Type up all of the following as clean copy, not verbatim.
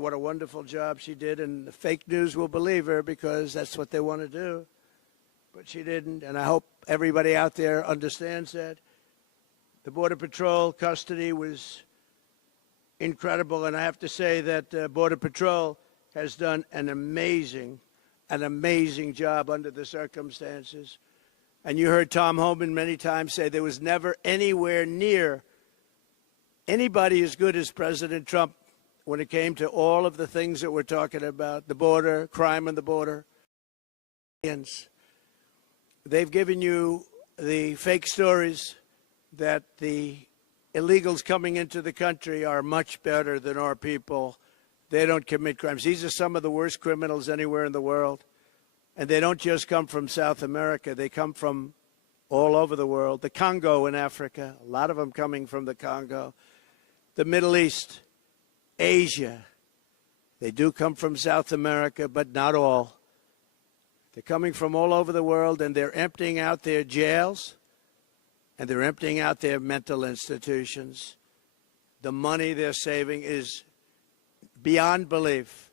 what a wonderful job she did, and the fake news will believe her because that's what they want to do. But she didn't, and I hope everybody out there understands that. The Border Patrol custody was incredible, and I have to say that Border Patrol has done an amazing job under the circumstances. And you heard Tom Homan many times say there was never anywhere near anybody as good as President Trump when it came to all of the things that we're talking about, the border, crime on the border. They've given you the fake stories that the illegals coming into the country are much better than our people. They don't commit crimes. These are some of the worst criminals anywhere in the world. And they don't just come from South America. They come from all over the world. The Congo in Africa, a lot of them coming from the Congo. The Middle East, Asia. They do come from South America, but not all. They're coming from all over the world, and they're emptying out their jails, and they're emptying out their mental institutions. The money they're saving is beyond belief,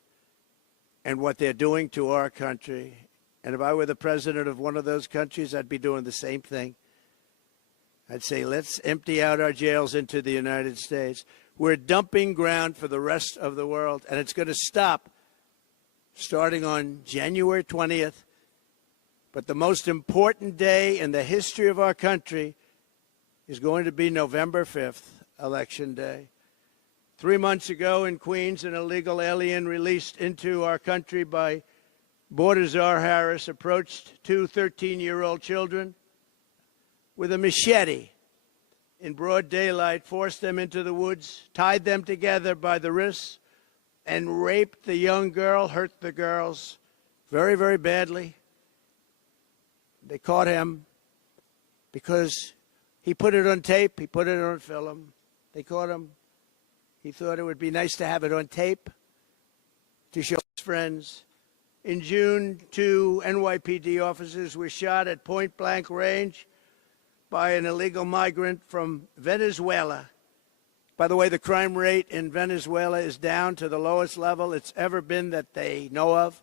and what they're doing to our country. And if I were the president of one of those countries, I'd be doing the same thing. I'd say, let's empty out our jails into the United States. We're dumping ground for the rest of the world, and it's going to stop starting on January 20th. But the most important day in the history of our country is going to be November 5th, Election Day. 3 months ago in Queens, an illegal alien released into our country by Border Czar Harris approached two 13-year-old children with a machete in broad daylight, forced them into the woods, tied them together by the wrists, and raped the young girl, hurt the girls very, very badly. They caught him because he put it on tape, he put it on film. They caught him. He thought it would be nice to have it on tape to show his friends. In June, 2 NYPD officers were shot at point-blank range by an illegal migrant from Venezuela. By the way, the crime rate in Venezuela is down to the lowest level it's ever been that they know of,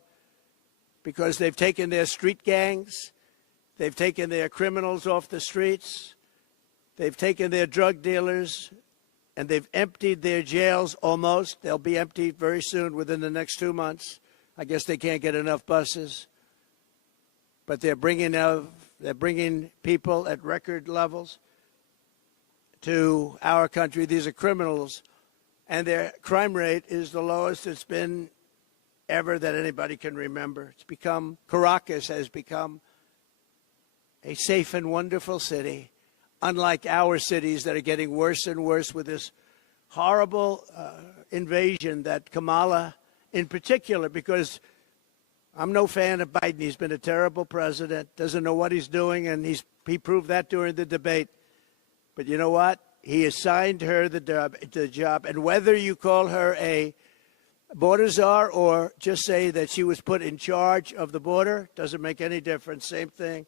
because they've taken their street gangs, they've taken their criminals off the streets, they've taken their drug dealers, and they've emptied their jails almost. They'll be emptied very soon, within the next 2 months. I guess they can't get enough buses. But they're bringing people at record levels to our country. These are criminals, and their crime rate is the lowest it's been ever that anybody can remember. Caracas has become a safe and wonderful city, unlike our cities that are getting worse and worse with this horrible invasion that Kamala in particular, because I'm no fan of Biden. He's been a terrible president, doesn't know what he's doing, and he proved that during the debate. But you know what? He assigned her the job, and whether you call her a border czar or just say that she was put in charge of the border, doesn't make any difference. Same thing.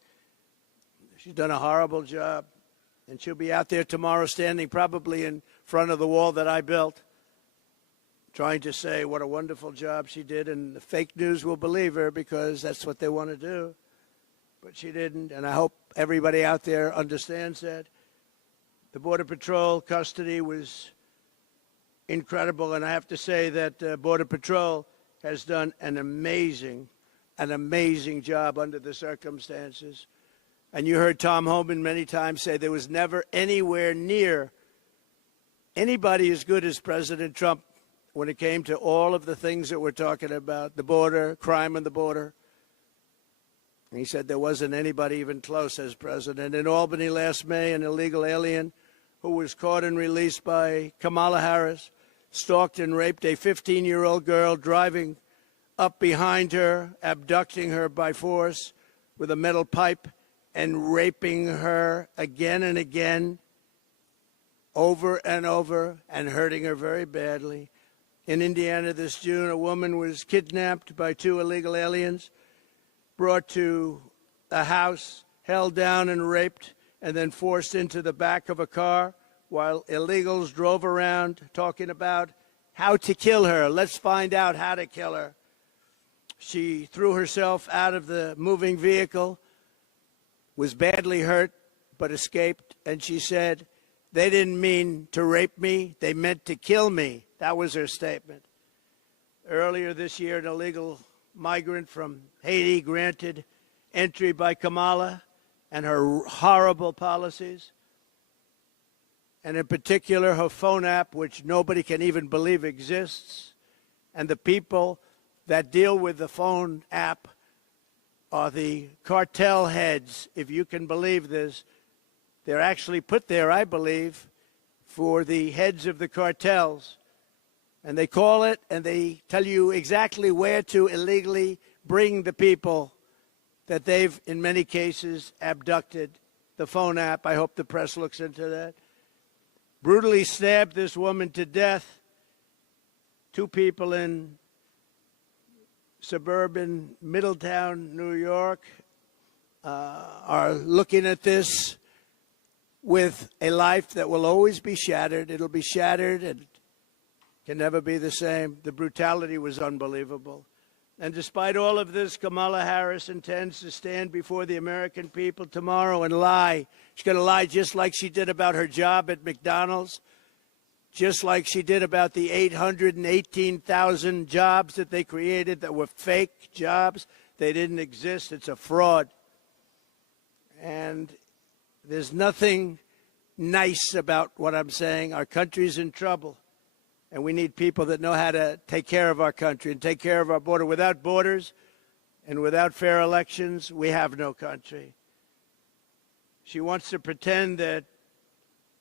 She's done a horrible job, and she'll be out there tomorrow standing probably in front of the wall that I built, trying to say what a wonderful job she did, and the fake news will believe her because that's what they want to do. But she didn't, and I hope everybody out there understands that. The Border Patrol custody was incredible, and I have to say that Border Patrol has done an amazing job under the circumstances. And you heard Tom Homan many times say there was never anywhere near anybody as good as President Trump when it came to all of the things that we're talking about, the border, crime on the border. And he said there wasn't anybody even close as president. In Albany last May, an illegal alien who was caught and released by Kamala Harris stalked and raped a 15-year-old girl, driving up behind her, abducting her by force with a metal pipe, and raping her again and again, over and over, and hurting her very badly. In Indiana this June, a woman was kidnapped by two illegal aliens, brought to a house, held down and raped, and then forced into the back of a car while illegals drove around talking about how to kill her. Let's find out how to kill her. She threw herself out of the moving vehicle, was badly hurt, but escaped. And she said, they didn't mean to rape me. They meant to kill me. That was her statement. Earlier this year, an illegal migrant from Haiti granted entry by Kamala and her horrible policies, and in particular her phone app, which nobody can even believe exists. And the people that deal with the phone app are the cartel heads, if you can believe this. They're actually put there, I believe, for the heads of the cartels. And they call it and they tell you exactly where to illegally bring the people that they've, in many cases, abducted. The phone app, I hope the press looks into that. Brutally stabbed this woman to death. 2 people in suburban Middletown, New York, are looking at this with a life that will always be shattered. It'll be shattered and can never be the same. The brutality was unbelievable. And despite all of this, Kamala Harris intends to stand before the American people tomorrow and lie. She's going to lie just like she did about her job at McDonald's, just like she did about the 818,000 jobs that they created that were fake jobs. They didn't exist. It's a fraud. And there's nothing nice about what I'm saying. Our country's in trouble. And we need people that know how to take care of our country and take care of our border. Without borders and without fair elections, we have no country. She wants to pretend that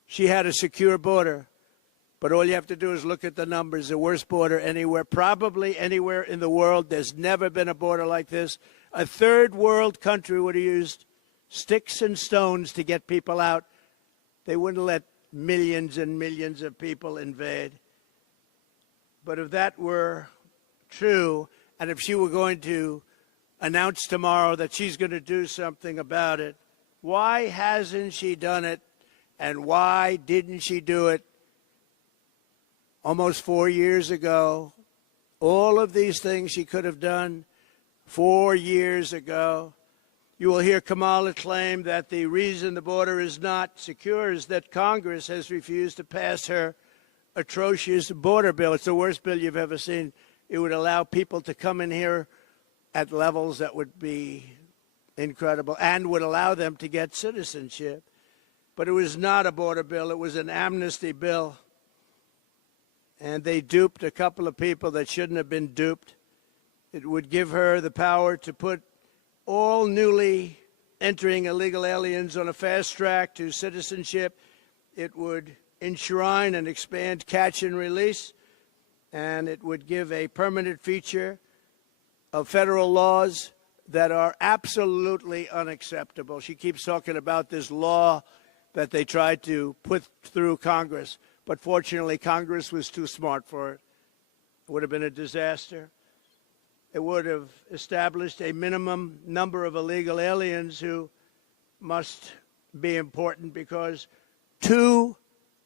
she had a secure border. But all you have to do is look at the numbers. The worst border anywhere, probably anywhere in the world. There's never been a border like this. A third world country would have used sticks and stones to get people out. They wouldn't let millions and millions of people invade. But if that were true, and if she were going to announce tomorrow that she's going to do something about it, why hasn't she done it? And why didn't she do it almost 4 years ago? All of these things she could have done 4 years ago. You will hear Kamala claim that the reason the border is not secure is that Congress has refused to pass her atrocious border bill. It's the worst bill you've ever seen. It would allow people to come in here at levels that would be incredible and would allow them to get citizenship. But it was not a border bill. It was an amnesty bill. And they duped a couple of people that shouldn't have been duped. It would give her the power to put all newly entering illegal aliens on a fast track to citizenship. It would enshrine and expand catch and release, and it would give a permanent feature of federal laws that are absolutely unacceptable. She keeps talking about this law that they tried to put through Congress, but fortunately Congress was too smart for it. It would have been a disaster. It would have established a minimum number of illegal aliens who must be important, because 2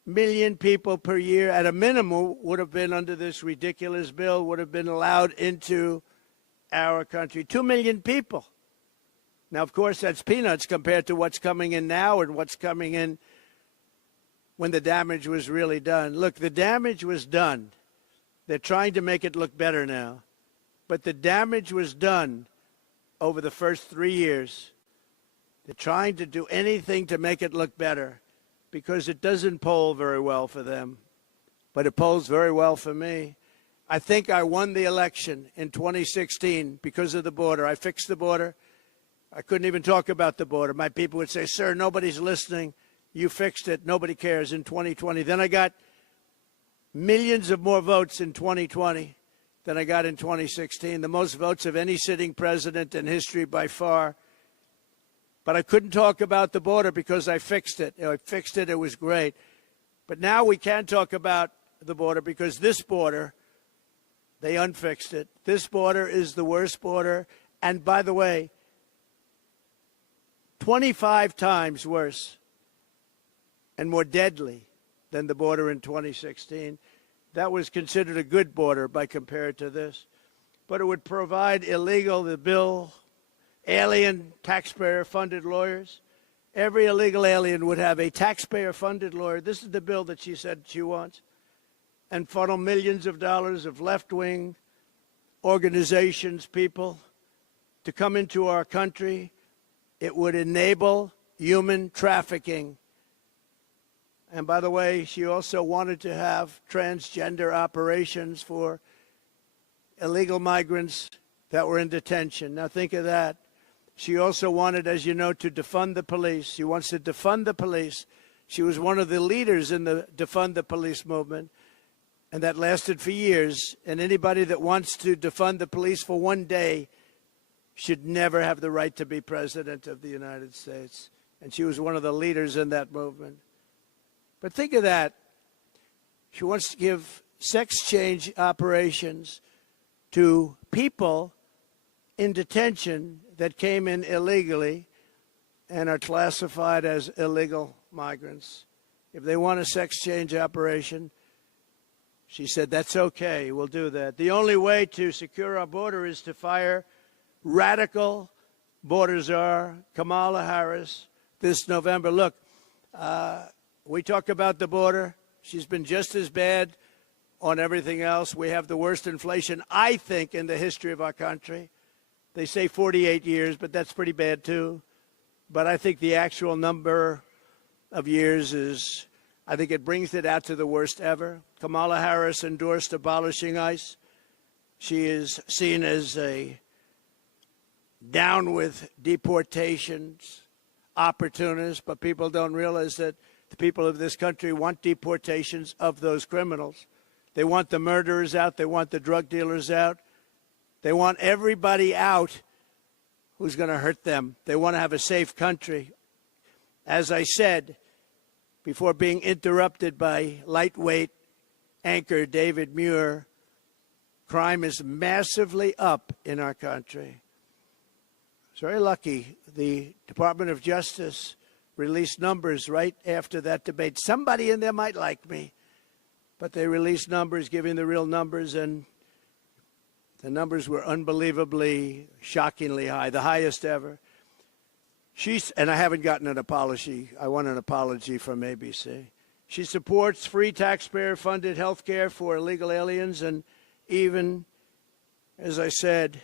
million people per year at a minimum would have been, under this ridiculous bill, would have been allowed into our country. 2 million people. Now, of course, that's peanuts compared to what's coming in now and what's coming in when the damage was really done. Look, the damage was done. They're trying to make it look better now. But the damage was done over the first 3 years. They're trying to do anything to make it look better, because it doesn't poll very well for them, but it polls very well for me. I think I won the election in 2016 because of the border. I fixed the border. I couldn't even talk about the border. My people would say, sir, nobody's listening. You fixed it. Nobody cares in 2020. Then I got millions of more votes in 2020 than I got in 2016, the most votes of any sitting president in history by far. But I couldn't talk about the border because I fixed it. I fixed it. It was great. But now we can talk about the border because this border, they unfixed it. This border is the worst border. And by the way, 25 times worse and more deadly than the border in 2016. That was considered a good border by compared to this. But it would provide the bill, alien taxpayer-funded lawyers. Every illegal alien would have a taxpayer-funded lawyer. This is the bill that she said she wants. And funnel millions of dollars of left-wing organizations, people, to come into our country. It would enable human trafficking. And by the way, she also wanted to have transgender operations for illegal migrants that were in detention. Now think of that. She also wanted, as you know, to defund the police. She wants to defund the police. She was one of the leaders in the defund the police movement, and that lasted for years. And anybody that wants to defund the police for one day should never have the right to be president of the United States. And she was one of the leaders in that movement. But think of that. She wants to give sex change operations to people in detention that came in illegally and are classified as illegal migrants. If they want a sex change operation, she said, that's okay, we'll do that. The only way to secure our border is to fire radical border czar Kamala Harris this November. Look, we talk about the border. She's been just as bad on everything else. We have the worst inflation, I think, in the history of our country. They say 48 years, but that's pretty bad, too. But I think the actual number of years is, I think it brings it out to the worst ever. Kamala Harris endorsed abolishing ICE. She is seen as a down with deportations, opportunist, but people don't realize that the people of this country want deportations of those criminals. They want the murderers out. They want the drug dealers out. They want everybody out who's going to hurt them. They want to have a safe country. As I said, before being interrupted by lightweight anchor David Muir, crime is massively up in our country. It's very lucky the Department of Justice released numbers right after that debate. Somebody in there might like me, but they released numbers, giving the real numbers, and the numbers were unbelievably, shockingly high, the highest ever. And I haven't gotten an apology. I want an apology from ABC. She supports free taxpayer-funded health care for illegal aliens, and even, as I said,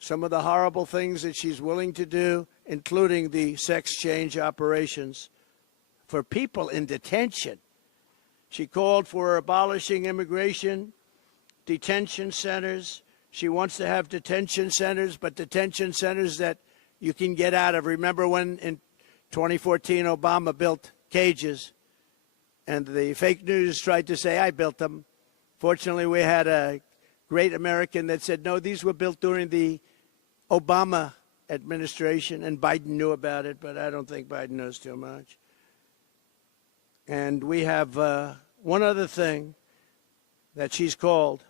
some of the horrible things that she's willing to do, including the sex change operations for people in detention. She called for abolishing immigration detention centers. She wants to have detention centers, but detention centers that you can get out of. Remember when in 2014 Obama built cages and the fake news tried to say I built them. Fortunately, we had a great American that said, no, these were built during the Obama administration, and Biden knew about it, but I don't think Biden knows too much. And we have one other thing that she's called.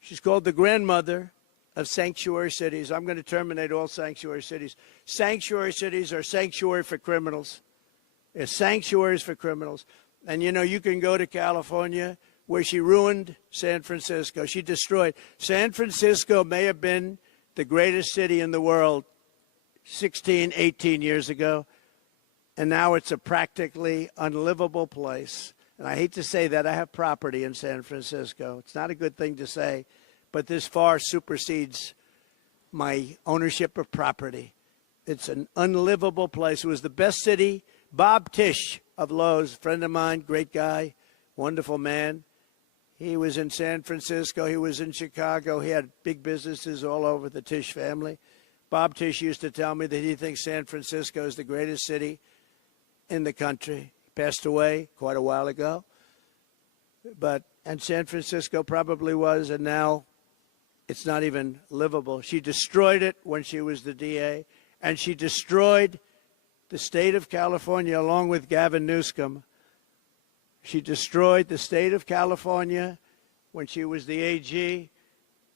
She's called the grandmother of sanctuary cities. I'm going to terminate all sanctuary cities. Sanctuary cities are sanctuary for criminals. They're sanctuaries for criminals. And, you know, you can go to California where she ruined San Francisco. She destroyed. San Francisco may have been the greatest city in the world 16, 18 years ago, and now it's a practically unlivable place. And I hate to say that. I have property in San Francisco. It's not a good thing to say, but this far supersedes my ownership of property. It's an unlivable place. It was the best city. Bob Tisch of Lowe's, friend of mine, great guy, wonderful man. He was in San Francisco. He was in Chicago. He had big businesses all over, the Tisch family. Bob Tisch used to tell me that he thinks San Francisco is the greatest city in the country. He passed away quite a while ago. And San Francisco probably was, and now it's not even livable. She destroyed it when she was the DA, and she destroyed the state of California along with Gavin Newsom. She destroyed the state of California when she was the AG.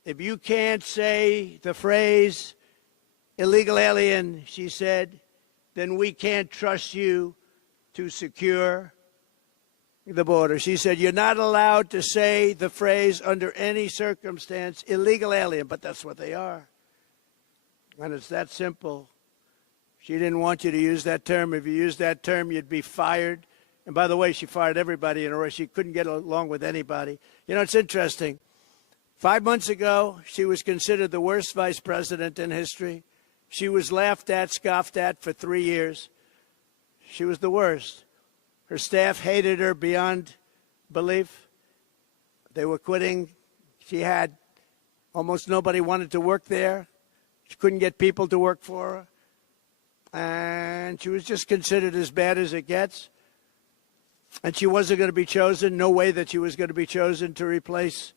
If you can't say the phrase illegal alien, she said, then we can't trust you to secure the border. She said, you're not allowed to say the phrase under any circumstance, illegal alien, but that's what they are. And it's that simple. She didn't want you to use that term. If you used that term, you'd be fired. And by the way, she fired everybody in a row. She couldn't get along with anybody. You know, it's interesting. 5 months ago, she was considered the worst vice president in history. She was laughed at, scoffed at for 3 years. She was the worst. Her staff hated her beyond belief. They were quitting. She had almost nobody wanted to work there. She couldn't get people to work for her. And she was just considered as bad as it gets. And she wasn't going to be chosen. No way that she was going to be chosen to replace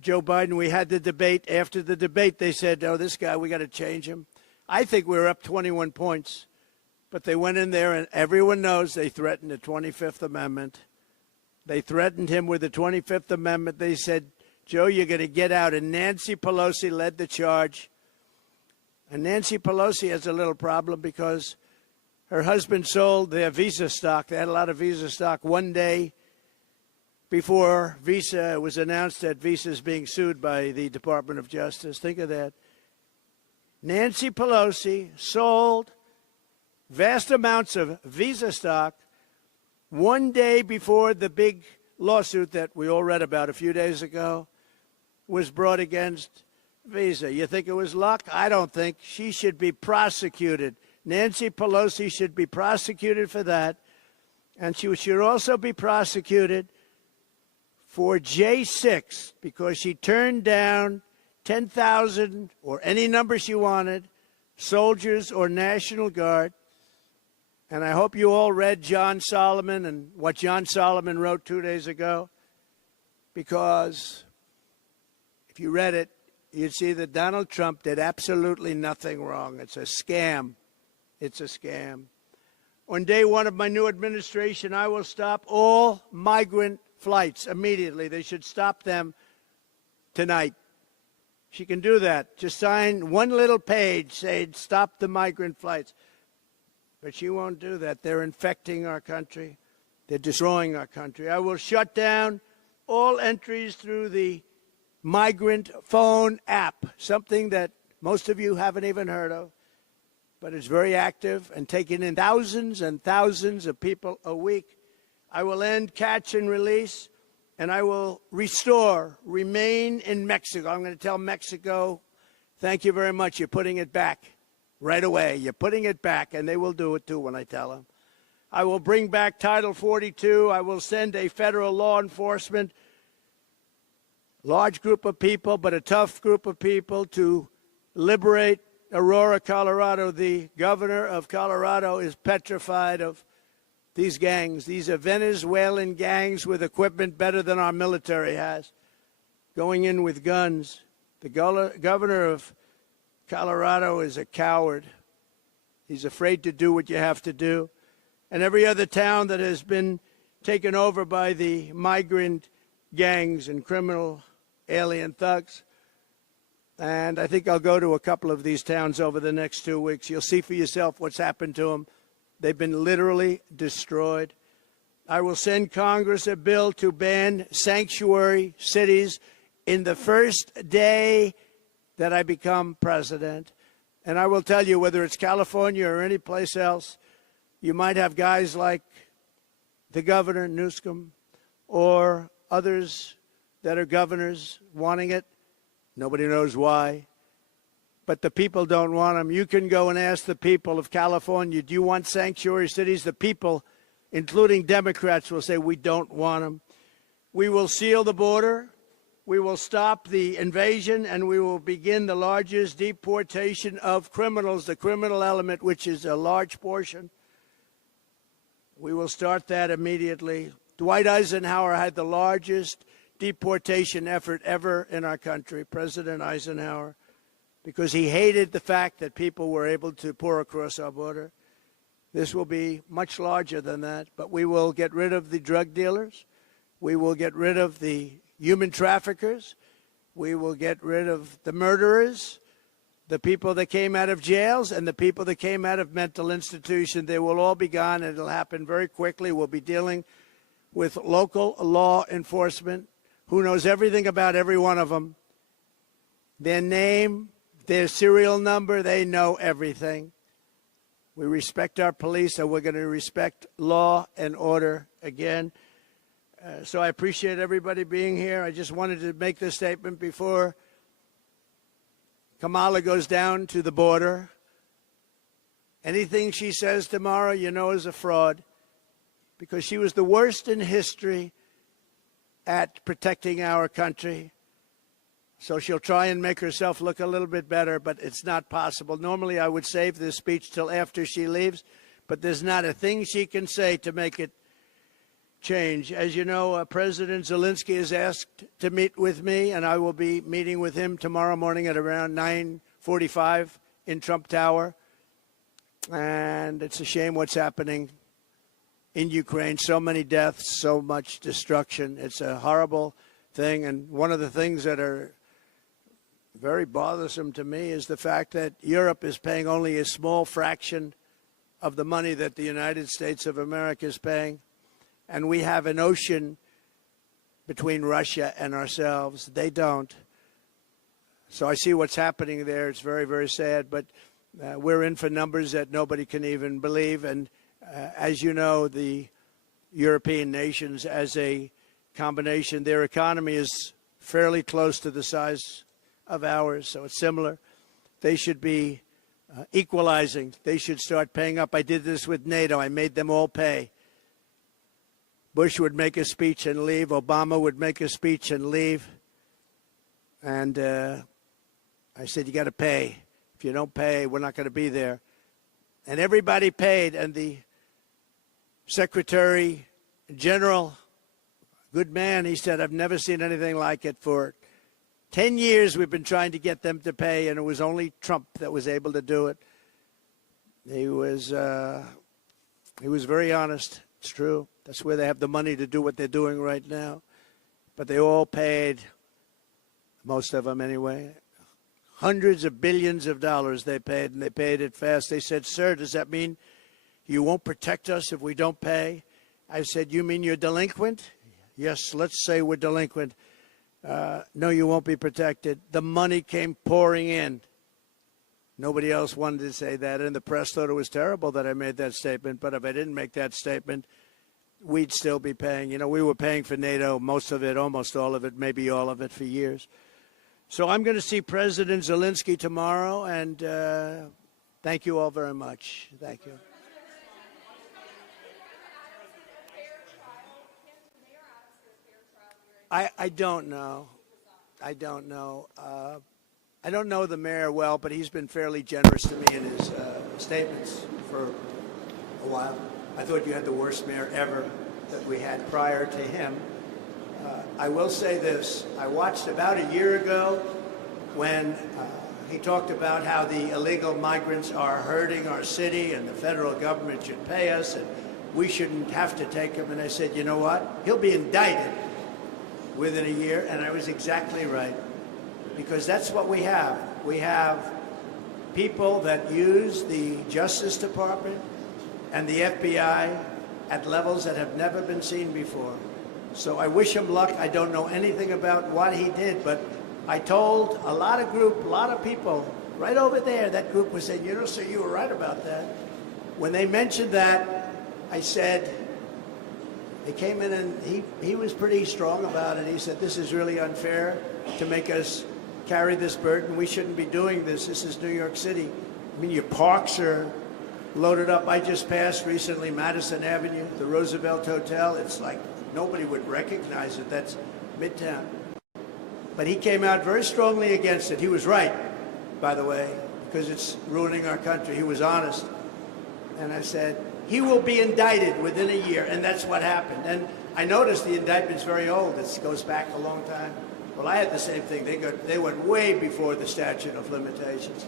Joe Biden. We had the debate. After the debate, they said, oh, this guy, we got to change him. I think we were up 21 points. But they went in there, and everyone knows they threatened the 25th Amendment. They threatened him with the 25th Amendment. They said, Joe, you're going to get out. And Nancy Pelosi led the charge. And Nancy Pelosi has a little problem because her husband sold their Visa stock. They had a lot of Visa stock one day before Visa. It was announced that Visa is being sued by the Department of Justice. Think of that. Nancy Pelosi sold vast amounts of Visa stock one day before the big lawsuit that we all read about a few days ago was brought against Visa. You think it was luck? I don't think. She should be prosecuted. Nancy Pelosi should be prosecuted for that. And she should also be prosecuted for J6 because she turned down 10,000 or any number she wanted, soldiers or National Guard. And I hope you all read John Solomon and what John Solomon wrote 2 days ago, because if you read it, you'd see that Donald Trump did absolutely nothing wrong. It's a scam. It's a scam. On day one of my new administration, I will stop all migrant flights immediately. They should stop them tonight. She can do that. Just sign one little page saying stop the migrant flights. But she won't do that. They're infecting our country. They're destroying our country. I will shut down all entries through the migrant phone app, something that most of you haven't even heard of, but it's very active and taking in thousands and thousands of people a week. I will end catch and release, and I will restore, remain in Mexico. I'm going to tell Mexico, thank you very much. You're putting it back right away. You're putting it back, and they will do it too when I tell them. I will bring back Title 42. I will send a federal law enforcement large group of people, but a tough group of people to liberate Aurora, Colorado. The governor of Colorado is petrified of these gangs. These are Venezuelan gangs with equipment better than our military has, going in with guns. The governor of Colorado is a coward. He's afraid to do what you have to do. And every other town that has been taken over by the migrant gangs and criminal alien thugs. And I think I'll go to a couple of these towns over the next 2 weeks. You'll see for yourself what's happened to them. They've been literally destroyed. I will send Congress a bill to ban sanctuary cities in the first day that I become president. And I will tell you, whether it's California or any place else, you might have guys like the governor, Newsom, or others that are governors wanting it. Nobody knows why. But the people don't want them. You can go and ask the people of California, do you want sanctuary cities? The people, including Democrats, will say, we don't want them. We will seal the border. We will stop the invasion, and we will begin the largest deportation of criminals, the criminal element, which is a large portion. We will start that immediately. Dwight Eisenhower had the largest deportation effort ever in our country, President Eisenhower, because he hated the fact that people were able to pour across our border. This will be much larger than that, but we will get rid of the drug dealers. We will get rid of the human traffickers. We will get rid of the murderers, the people that came out of jails, and the people that came out of mental institutions. They will all be gone, and it'll happen very quickly. We'll be dealing with local law enforcement who knows everything about every one of them. Their name, their serial number, they know everything. We respect our police, and we're going to respect law and order again. So I appreciate everybody being here. I just wanted to make this statement before Kamala goes down to the border. Anything she says tomorrow, you know, is a fraud, because she was the worst in history at protecting our country. So she'll try and make herself look a little bit better, but it's not possible. Normally, I would save this speech till after she leaves, but there's not a thing she can say to make it change. As you know, President Zelensky is asked to meet with me, and I will be meeting with him tomorrow morning at around 9:45 in Trump Tower. And it's a shame what's happening in Ukraine. So many deaths, so much destruction. It's a horrible thing. And one of the things that are very bothersome to me is the fact that Europe is paying only a small fraction of the money that the United States of America is paying. And we have an ocean between Russia and ourselves. They don't. So I see what's happening there. It's very, very sad. But we're in for numbers that nobody can even believe. And as you know, the European nations, as a combination, their economy is fairly close to the size of ours, so it's similar. They should be equalizing. They should start paying up. I did this with NATO. I made them all pay. Bush would make a speech and leave. Obama would make a speech and leave. And I said, you got to pay. If you don't pay, we're not going to be there. And everybody paid. And the Secretary General, good man, he said, I've never seen anything like it. For 10 years we've been trying to get them to pay, and it was only Trump that was able to do it. He was very honest. It's true. That's where they have the money to do what they're doing right now. But they all paid, most of them anyway, hundreds of billions of dollars they paid, and they paid it fast. They said, sir, does that mean you won't protect us if we don't pay? I said, you mean you're delinquent? Yes, let's say we're delinquent. No, you won't be protected. The money came pouring in. Nobody else wanted to say that, and the press thought it was terrible that I made that statement. But if I didn't make that statement, we'd still be paying. You know, we were paying for NATO, most of it, almost all of it, maybe all of it for years. So I'm going to see President Zelensky tomorrow, and thank you all very much. Thank you. I don't know. I don't know. I don't know the mayor well, but he's been fairly generous to me in his statements for a while. I thought you had the worst mayor ever that we had prior to him. I will say this. I watched about a year ago when he talked about how the illegal migrants are hurting our city and the federal government should pay us and we shouldn't have to take them. And I said, you know what? He'll be indicted within a year. And I was exactly right, because that's what we have. We have people that use the Justice Department and the FBI at levels that have never been seen before. So I wish him luck. I don't know anything about what he did, but I told a lot of people right over there, that group was saying, you know, sir, you were right about that. When they mentioned that, I said, they came in and he was pretty strong about it. He said, this is really unfair to make us carry this burden. We shouldn't be doing this. This is New York City. I mean, your parks are loaded up. I just passed recently Madison Avenue, the Roosevelt Hotel. It's like nobody would recognize it. That's Midtown. But he came out very strongly against it. He was right, by the way, because it's ruining our country. He was honest. And I said, he will be indicted within a year, and that's what happened. And I noticed the indictment's very old. It goes back a long time. Well, I had the same thing. They went way before the statute of limitations.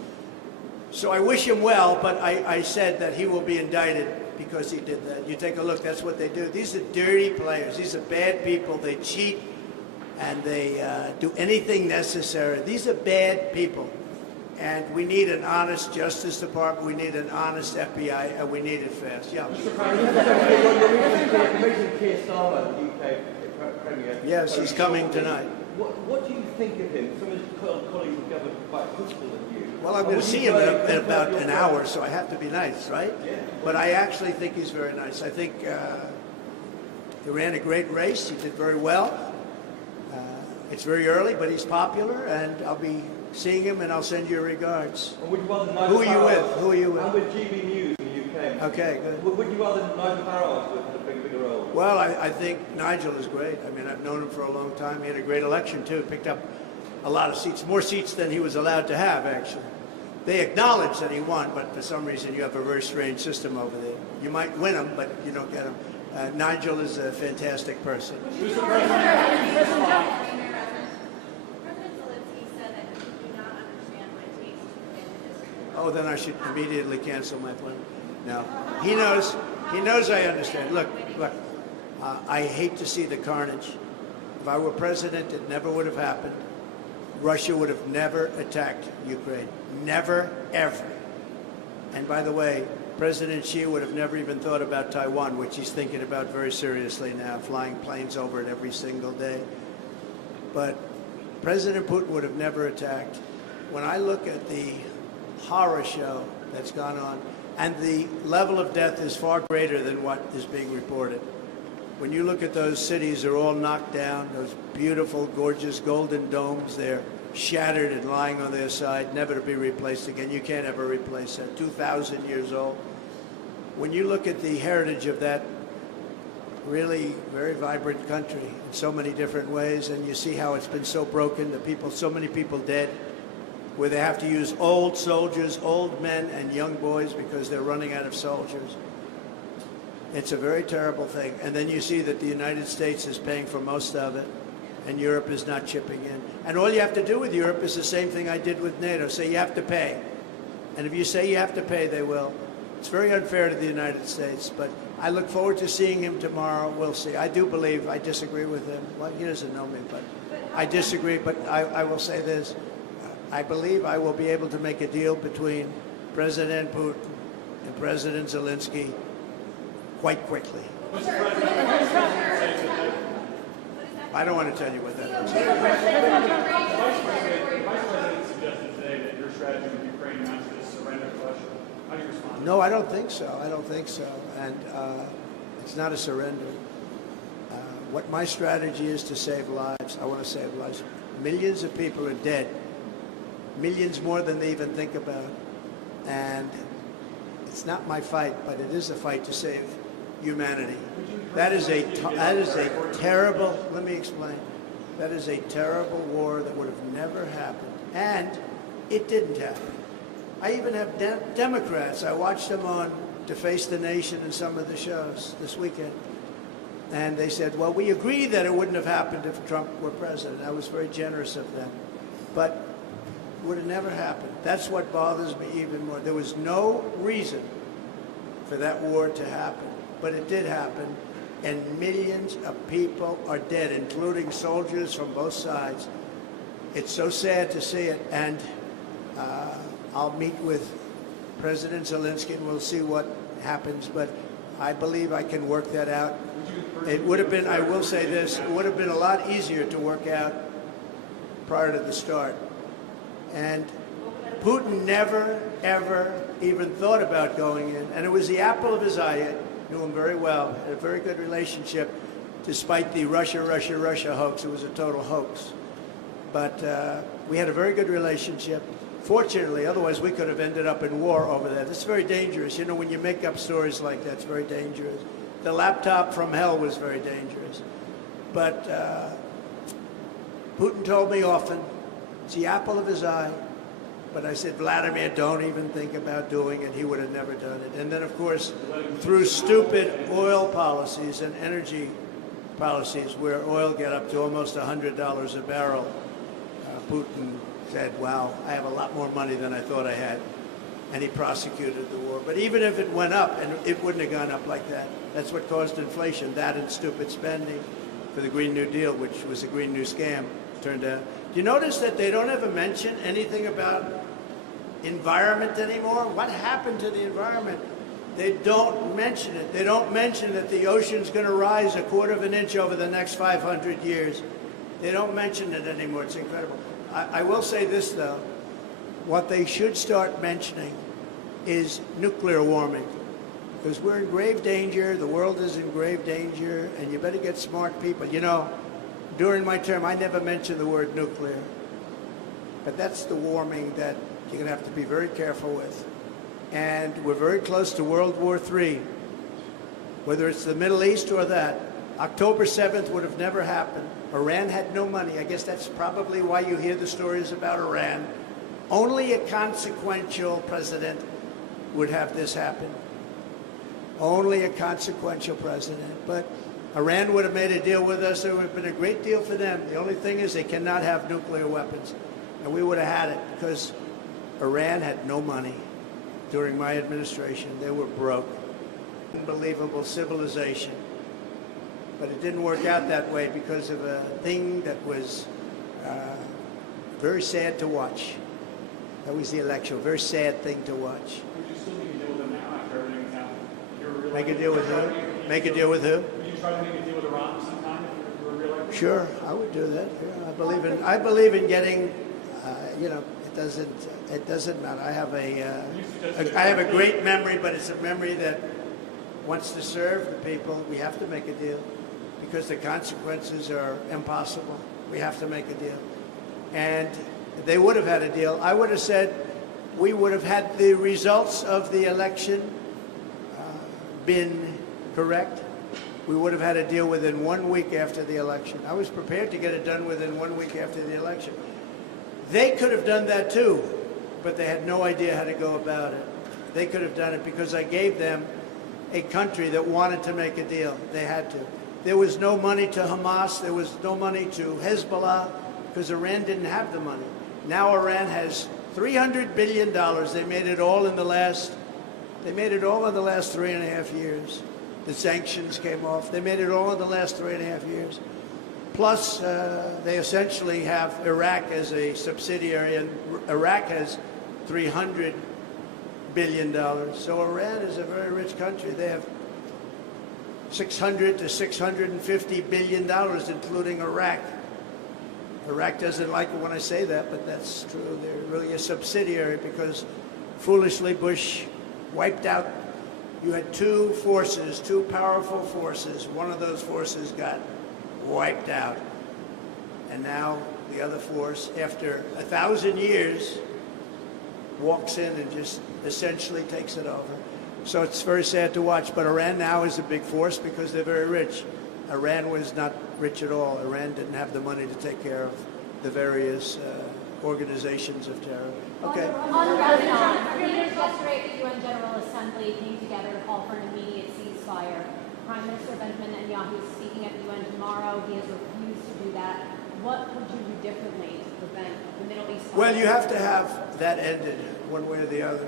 So I wish him well, but I said that he will be indicted because he did that. You take a look, that's what they do. These are dirty players. These are bad people. They cheat, and they do anything necessary. These are bad people. And we need an honest Justice Department, we need an honest FBI, and we need it fast. Yeah. Mr. President, you mentioned Keir Starmer, the UK Premier. Yes, he's coming tonight. What do you think of him? Some of his colleagues have gathered quite hopeful of you. Well, I'm going to see him in about an hour, so I have to be nice, right? Yeah. But I actually think he's very nice. I think he ran a great race. He did very well. It's very early, but he's popular, and I'll be seeing him, and I'll send you regards. And would you rather Nigel Who are you with? Who are you with? I'm with GB News in the UK. Okay, good. Would you rather Nigel Farage would have a bigger role? Well, I think Nigel is great. I mean, I've known him for a long time. He had a great election, too. Picked up a lot of seats, more seats than he was allowed to have, actually. They acknowledge that he won, but for some reason you have a very strange system over there. You might win him, but you don't get him. Nigel is a fantastic person. President Zelensky said that he do not understand what it takes to win this war. Oh, then I should immediately cancel my plan. No, he knows. He knows I understand. Look. I hate to see the carnage. If I were president, it never would have happened. Russia would have never attacked Ukraine. Never, ever. And by the way, President Xi would have never even thought about Taiwan, which he's thinking about very seriously now, flying planes over it every single day. But President Putin would have never attacked. When I look at the horror show that's gone on, and the level of death is far greater than what is being reported. When you look at those cities, they're all knocked down, those beautiful, gorgeous golden domes, they're shattered and lying on their side, never to be replaced again. You can't ever replace that. 2,000 years old. When you look at the heritage of that really very vibrant country in so many different ways, and you see how it's been so broken, the people, so many people dead, where they have to use old soldiers, old men and young boys because they're running out of soldiers. It's a very terrible thing. And then you see that the United States is paying for most of it, and Europe is not chipping in. And all you have to do with Europe is the same thing I did with NATO. Say you have to pay. And if you say you have to pay, they will. It's very unfair to the United States, but I look forward to seeing him tomorrow. We'll see. I do believe, I disagree with him. Well, he doesn't know me, but I disagree. But I will say this. I believe I will be able to make a deal between President Putin and President Zelensky quite quickly. I don't want to tell you what that is. The Vice President suggested today that your strategy with Ukraine amounts to surrender to Russia. How do you respond? No, I don't think so. I don't think so. And it's not a surrender. What my strategy is to save lives. I want to save lives. Millions of people are dead. Millions more than they even think about. And it's not my fight, but it is a fight to save humanity. That is a terrible, let me explain. That is a terrible war that would have never happened. And it didn't happen. I even have Democrats. I watched them on To Face the Nation and some of the shows this weekend. And they said, well, we agree that it wouldn't have happened if Trump were president. I was very generous of them. But it would have never happened. That's what bothers me even more. There was no reason for that war to happen. But it did happen, and millions of people are dead, including soldiers from both sides. It's so sad to see it, and I'll meet with President Zelensky, and we'll see what happens, but I believe I can work that out. It would have been, I will say this, it would have been a lot easier to work out prior to the start. And Putin never, ever even thought about going in, and it was the apple of his eye. Knew him very well, had a very good relationship, despite the Russia hoax. It was a total hoax. But we had a very good relationship. Fortunately, otherwise we could have ended up in war over that. It's very dangerous. You know, when you make up stories like that, it's very dangerous. The laptop from hell was very dangerous. But Putin told me often, it's the apple of his eye. But I said, Vladimir, don't even think about doing it. He would have never done it. And then, of course, through stupid oil policies and energy policies where oil got up to almost $100 a barrel, Putin said, wow, I have a lot more money than I thought I had. And he prosecuted the war. But even if it went up, and it wouldn't have gone up like that, that's what caused inflation, that and stupid spending for the Green New Deal, which was a Green New Scam, turned out. Do you notice that they don't ever mention anything about environment anymore? What happened to the environment? They don't mention it. They don't mention that the ocean's going to rise 1/4 of an inch over the next 500 years. They don't mention it anymore. It's incredible. I will say this, though. What they should start mentioning is nuclear warming, because we're in grave danger. The world is in grave danger, and you better get smart people. You know, during my term, I never mentioned the word nuclear, but that's the warming that you're going to have to be very careful with. And we're very close to World War III, whether it's the Middle East or that. October 7th would have never happened. Iran had no money. I guess that's probably why you hear the stories about Iran. Only a consequential president would have this happen. Only a consequential president. But Iran would have made a deal with us. It would have been a great deal for them. The only thing is they cannot have nuclear weapons. And we would have had it because Iran had no money during my administration. They were broke. Unbelievable civilization. But it didn't work out that way because of a thing that was very sad to watch. That was the election. A very sad thing to watch. Would you still make a deal with them now after everything's happened? You're reelected. Make a deal with who? Make a deal with who? Would you try to make a deal with Iran sometime if you were reelected? Sure, I would do that. Yeah, I believe in getting. You know, it doesn't matter. I have a great memory, but it's a memory that wants to serve the people. We have to make a deal because the consequences are impossible. We have to make a deal. And they would have had a deal. I would have said we would have had the results of the election been correct. We would have had a deal within 1 week after the election. I was prepared to get it done within 1 week after the election. They could have done that too, but they had no idea how to go about it. They could have done it because I gave them a country that wanted to make a deal. They had to. There was no money to Hamas. There was no money to Hezbollah because Iran didn't have the money. Now Iran has $300 billion. They made it all in the last 3.5 years. The sanctions came off. They made it all in the last 3.5 years. Plus, they essentially have Iraq as a subsidiary, and Iraq has $300 billion. So Iran is a very rich country. They have $600 to $650 billion, including Iraq. Iraq doesn't like it when I say that, but that's true. They're really a subsidiary because, foolishly, Bush wiped out. You had two forces, two powerful forces. One of those forces got wiped out. And now the other force, after 1,000 years, walks in and just essentially takes it over. So it's very sad to watch. But Iran now is a big force because they're very rich. Iran was not rich at all. Iran didn't have the money to take care of the various organizations of terror. Okay. On Lebanon, leaders yesterday at the UN General Assembly came together to call for an immediate ceasefire. Prime Minister Benjamin Netanyahu is speaking at the UN tomorrow. He has refused to do that. What would you do differently to prevent the Middle East? Well, you have to have that ended one way or the other.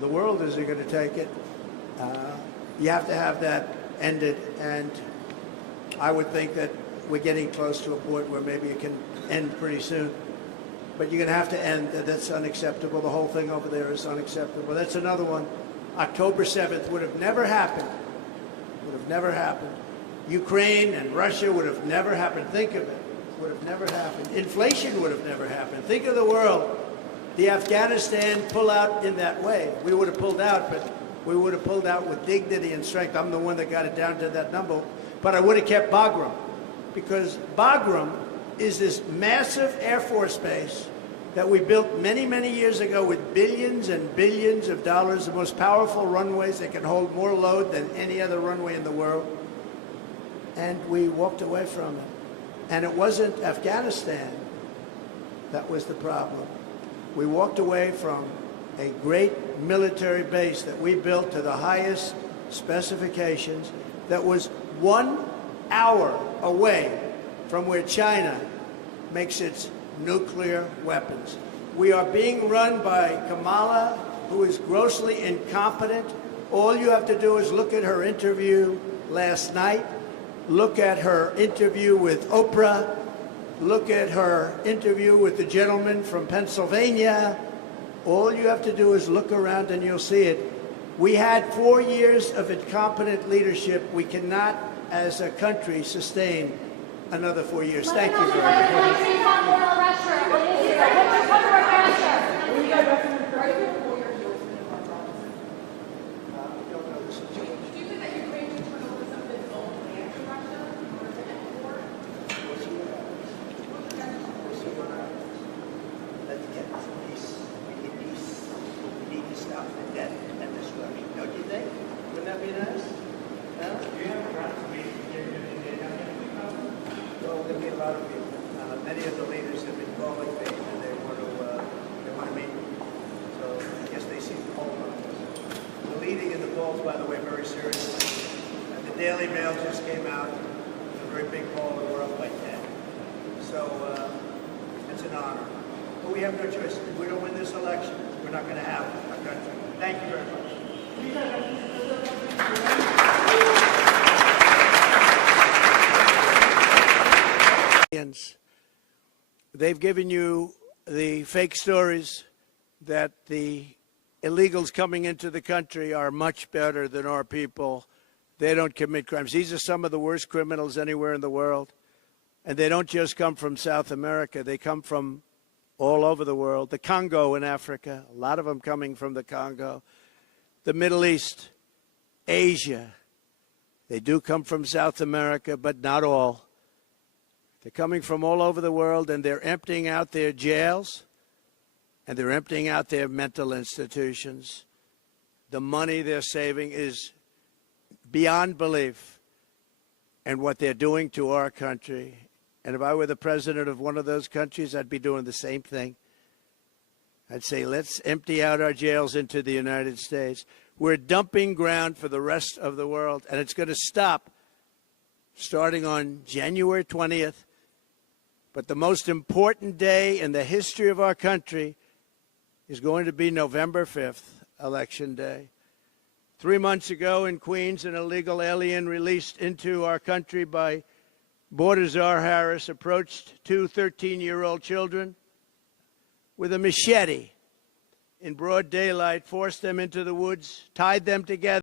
The world isn't going to take it. You have to have that ended, and I would think that we're getting close to a point where maybe it can end pretty soon. But you're going to have to end. That's unacceptable. The whole thing over there is unacceptable. That's another one. October 7th would have never happened. Would have never happened. Ukraine and Russia would have never happened. Think of it. Would have never happened. Inflation would have never happened. Think of the world. The Afghanistan pullout in that way. We would have pulled out, but we would have pulled out with dignity and strength. I'm the one that got it down to that number. But I would have kept Bagram, because Bagram is this massive Air Force base that we built many, many years ago with billions and billions of dollars, the most powerful runways that can hold more load than any other runway in the world. And we walked away from it. And it wasn't Afghanistan that was the problem. We walked away from a great military base that we built to the highest specifications that was 1 hour away from where China makes its nuclear weapons. We are being run by Kamala, who is grossly incompetent. All you have to do is look at her interview last night, look at her interview with Oprah, look at her interview with the gentleman from Pennsylvania, All you have to do is look around and you'll see it. We had 4 years of incompetent leadership. We cannot, as a country, sustain another 4 years. Thank you very much. Let's get some peace. We need peace. We need to stop the death and destruction. Don't you think? Wouldn't that be nice? Huh? Well, there'll be a lot of people. Many of the leaders have been calling me and they want to meet me. So I guess they see the poll numbers. We're leading in the polls, by the way, very seriously. And the Daily Mail just came out. It's a very big poll and we're up like that. So it's an honor. But we have no choice. If we don't win this election, we're not going to have a country. Thank you very much. They've given you the fake stories that the illegals coming into the country are much better than our people. They don't commit crimes. These are some of the worst criminals anywhere in the world. And they don't just come from South America. They come from all over the world. The Congo in Africa, a lot of them coming from the Congo. The Middle East, Asia. They do come from South America, but not all. They're coming from all over the world, and they're emptying out their jails, and they're emptying out their mental institutions. The money they're saving is beyond belief, and what they're doing to our country. And if I were the president of one of those countries, I'd be doing the same thing. I'd say, let's empty out our jails into the United States. We're dumping ground for the rest of the world, and it's going to stop starting on January 20th. But the most important day in the history of our country is going to be November 5th, Election Day. 3 months ago in Queens, an illegal alien released into our country by Baltazar Harris approached 2 13-year-old children with a machete in broad daylight, forced them into the woods, tied them together.